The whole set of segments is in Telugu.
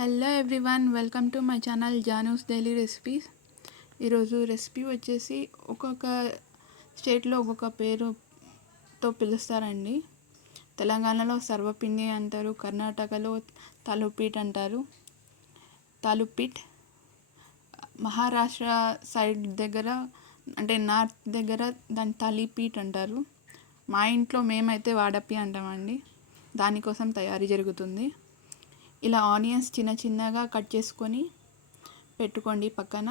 Hello everyone, welcome to my channel Janu's daily recipes. ఈరోజు రెసిపీ వచ్చేసి ఒక్కొక్క స్టేట్లో ఒక్కొక్క పేరుతో పిలుస్తారండి. తెలంగాణలో సర్వపిండి అంటారు, కర్ణాటకలో తాలిపీట్ అంటారు. మహారాష్ట్ర సైడ్ దగ్గర అంటే నార్త్ దగ్గర దాన్ని తాలిపీట్ అంటారు. మా ఇంట్లో మేమైతే వాడప్పి అంటామండి. దానికోసం తయారీ జరుగుతుంది. ఇలా ఆనియన్స్ చిన్న చిన్నగా కట్ చేసుకొని పెట్టుకోండి పక్కన.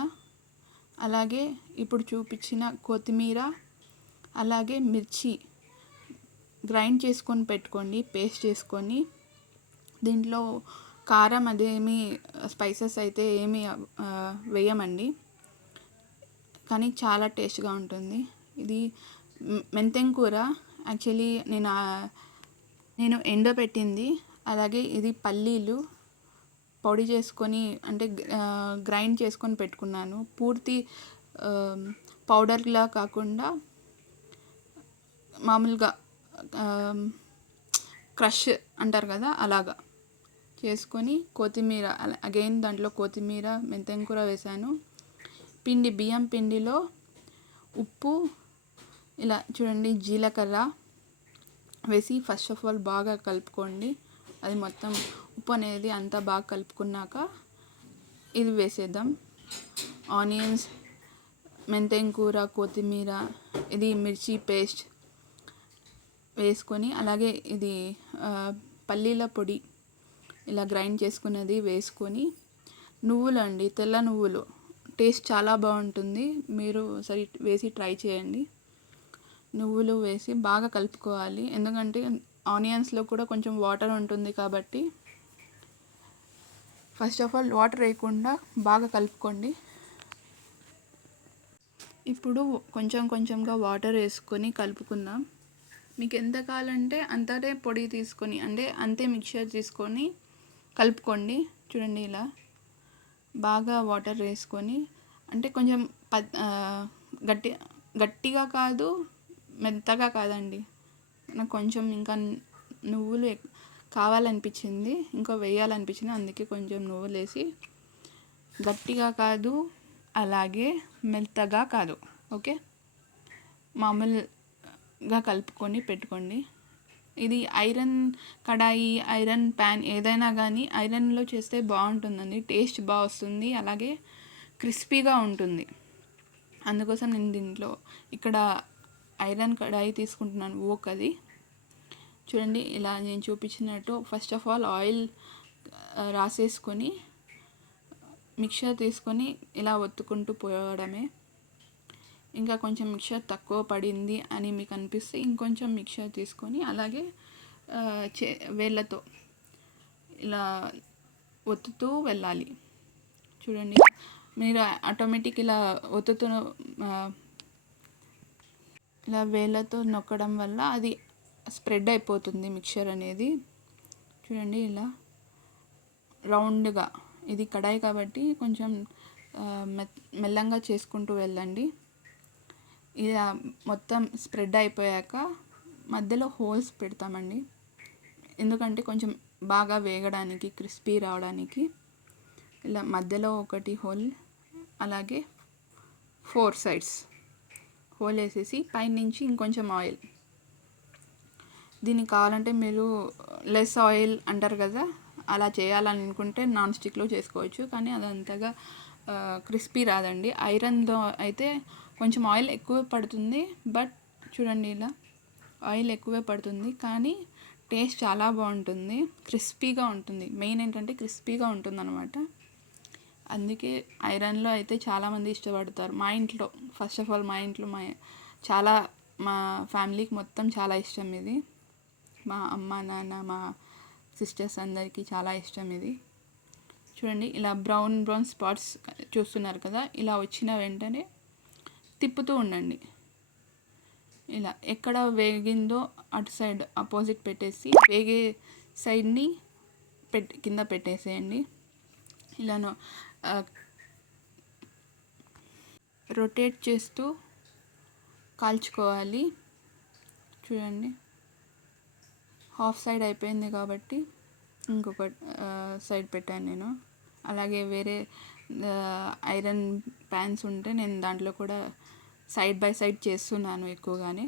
అలాగే ఇప్పుడు చూపించిన కొత్తిమీర, అలాగే మిర్చి గ్రైండ్ చేసుకొని పెట్టుకోండి, పేస్ట్ చేసుకొని. దీంట్లో కారం అదేమి స్పైసెస్ అయితే ఏమి వేయమండి, కానీ చాలా టేస్ట్గా ఉంటుంది. ఇది మెంతెం కూర. యాక్చువల్లీ నేను ఎండబెట్టింది. అలాగే ఇది పల్లీలు పొడి చేసుకొని అంటే గ్రైండ్ చేసుకొని పెట్టుకున్నాను. పూర్తి పౌడర్లా కాకుండా మామూలుగా క్రష్ అంటారు కదా, అలాగా చేసుకొని కొత్తిమీర, అగైన్ దాంట్లో కొత్తిమీర, మెంతెం కూర వేసాను. బియ్యం పిండిలో ఉప్పు, ఇలా చూడండి జీలకర్ర వేసి ఫస్ట్ ఆఫ్ ఆల్ బాగా కలుపుకోండి. అది మొత్తం ఉప్పు అనేది అంతా బాగా కలుపుకున్నాక ఇది వేసేద్దాం. ఆనియన్స్, మెంతెం కూర, కొత్తిమీర, ఇది మిర్చి పేస్ట్ వేసుకొని, అలాగే ఇది పల్లీల పొడి ఇలా గ్రైండ్ చేసుకున్నది వేసుకొని, నువ్వులు అండి, తెల్ల నువ్వులు టేస్ట్ చాలా బాగుంటుంది. మీరు సరి వేసి ట్రై చేయండి. నువ్వులు వేసి బాగా కలుపుకోవాలి, ఎందుకంటే ఆనియన్స్లో కూడా కొంచెం వాటర్ ఉంటుంది కాబట్టి ఫస్ట్ ఆఫ్ ఆల్ వాటర్ వేయకుండా బాగా కలుపుకోండి. ఇప్పుడు కొంచెం కొంచెంగా వాటర్ వేసుకొని కలుపుకుందాం. మీకు ఎంత కావాలంటే అంతనే పొడి తీసుకొని, అంటే అంతే మిక్చర్ తీసుకొని కలుపుకోండి. చూడండి ఇలా బాగా వాటర్ వేసుకొని, అంటే కొంచెం గట్టిగా కాదు, మెత్తగా కాదండి. నాకు కొంచెం ఇంకా నువ్వులు కావాలనిపించింది, ఇంకా వేయాలనిపించింది, అందుకే కొంచెం నువ్వులు వేసి, గట్టిగా కాదు అలాగే మెత్తగా కాదు, ఓకే, మామూలుగా కలుపుకొని పెట్టుకోండి. ఇది ఐరన్ కడాయి, ఐరన్ ప్యాన్ ఏదైనా కానీ ఐరన్లో చేస్తే బాగుంటుందండి, టేస్ట్ బాగా వస్తుంది, అలాగే క్రిస్పీగా ఉంటుంది. అందుకోసం నేను దీంట్లో ఇక్కడ ఐరన్ కడాయి తీసుకుంటున్నాను, అది. చూడండి ఇలా నేను చూపించినట్టు ఫస్ట్ ఆఫ్ ఆల్ ఆయిల్ రాసేసుకొని మిక్చర్ తీసుకొని ఇలా ఒత్తుకుంటూ పోవడమే. ఇంకా కొంచెం మిక్చర్ తక్కువ పడింది అని మీకు అనిపిస్తే ఇంకొంచెం మిక్చర్ తీసుకొని అలాగే వేళ్ళతో ఇలా ఒత్తుతూ వెళ్ళాలి. చూడండి మీరు ఆటోమేటిక్ ఇలా ఇలా వేళ్ళతో నొక్కడం వల్ల అది స్ప్రెడ్ అయిపోతుంది మిక్చర్ అనేది. చూడండి ఇలా రౌండ్గా, ఇది కడాయి కాబట్టి కొంచెం మెల్లంగా చేసుకుంటూ వెళ్ళండి. ఇలా మొత్తం స్ప్రెడ్ అయిపోయాక మధ్యలో హోల్స్ పెడతామండి, ఎందుకంటే కొంచెం బాగా వేగడానికి, క్రిస్పీ రావడానికి. ఇలా మధ్యలో ఒకటి హోల్, అలాగే 4 sides హోల్ వేసేసి పైనుంచి ఇంకొంచెం ఆయిల్. దీనికి కావాలంటే మీరు లెస్ ఆయిల్ అంటారు కదా, అలా చేయాలని అనుకుంటే నాన్ స్టిక్లో చేసుకోవచ్చు, కానీ అది అంతగా క్రిస్పీ రాదండి. ఐరన్లో అయితే కొంచెం ఆయిల్ ఎక్కువ పడుతుంది, బట్ చూడండి ఇలా ఆయిల్ ఎక్కువే పడుతుంది, కానీ టేస్ట్ చాలా బాగుంటుంది, క్రిస్పీగా ఉంటుంది. మెయిన్ ఏంటంటే క్రిస్పీగా ఉంటుంది అనమాట. అందుకే ఐరన్లో అయితే చాలామంది ఇష్టపడతారు. మా ఇంట్లో ఫస్ట్ ఆఫ్ ఆల్ మా ఫ్యామిలీకి మొత్తం చాలా ఇష్టం ఇది. మా అమ్మ, నాన్న, మా సిస్టర్స్ అందరికీ చాలా ఇష్టం ఇది. చూడండి ఇలా బ్రౌన్ స్పాట్స్ చూస్తున్నారు కదా, ఇలా వచ్చిన వెంటనే తిప్పుతూ ఉండండి. ఇలా ఎక్కడ వేగిందో అటు సైడ్ ఆపోజిట్ పెట్టేసి వేగే సైడ్ని కింద పెట్టేసేయండి. ఇలా రొటేట్ చేస్తూ కాల్చుకోవాలి. చూడండి హాఫ్ సైడ్ అయిపోయింది కాబట్టి ఇంకొక సైడ్ పెట్టాను నేను. అలాగే వేరే ఐరన్ ప్యాన్స్ ఉంటే నేను దాంట్లో కూడా సైడ్ బై సైడ్ చేస్తున్నాను ఎక్కువగానే.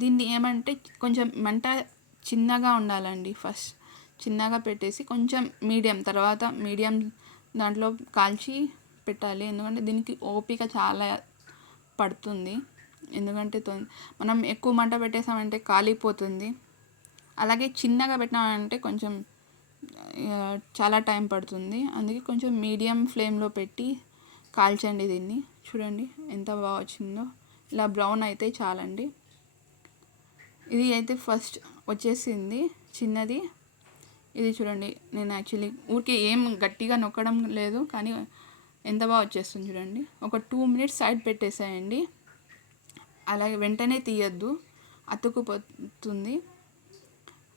దీన్ని ఏమంటే కొంచెం మంట చిన్నగా ఉండాలండి. ఫస్ట్ చిన్నగా పెట్టేసి కొంచెం మీడియం, తర్వాత మీడియం దాంట్లో కాల్చి పెట్టాలి. ఎందుకంటే దీనికి ఓపిక చాలా పడుతుంది. ఎందుకంటే మనం ఎక్కువ మంట పెట్టేసామంటే కాలిపోతుంది. అలాగే చిన్నగా పెట్టినామంటే కొంచెం చాలా టైం పడుతుంది. అందుకే కొంచెం మీడియం ఫ్లేమ్లో పెట్టి కాల్చండి దీన్ని. చూడండి ఎంత బాగా వచ్చిందో. ఇలా బ్రౌన్ అయితే చాలండి. ఇది అయితే ఫస్ట్ వచ్చేసింది చిన్నది. ఇది చూడండి, నేను యాక్చువల్లీ ఊరికే ఏం గట్టిగా నొక్కడం లేదు, కానీ ఎంత బాగా వచ్చేస్తుంది చూడండి. ఒక 2 minutes సైడ్ పెట్టేసేయండి. అలాగే వెంటనే తీయద్దు, అతుక్కుపోతుంది.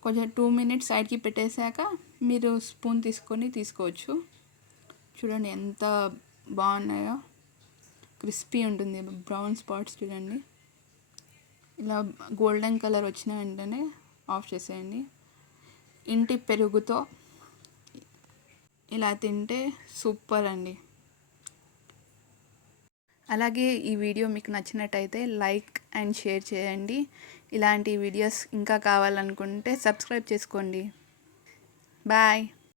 కొంచెం 2 minutes సైడ్కి పెట్టేశాక మీరు స్పూన్ తీసుకొని తీసుకోవచ్చు. చూడండి ఎంత బాగున్నాయో. క్రిస్పీ ఉంటుంది. బ్రౌన్ స్పాట్స్ చూడండి. ఇలా గోల్డెన్ కలర్ వచ్చిన వెంటనే ఆఫ్ చేసేయండి. ఇంటి పెరుగుతో ఇలా తింటే సూపర్ అండి. అలాగే ఈ వీడియో మీకు నచ్చినట్టయితే లైక్ అండ్ షేర్ చేయండి. ఇలాంటి వీడియోస్ ఇంకా కావాలనుకుంటే సబ్స్క్రైబ్ చేసుకోండి. బాయ్.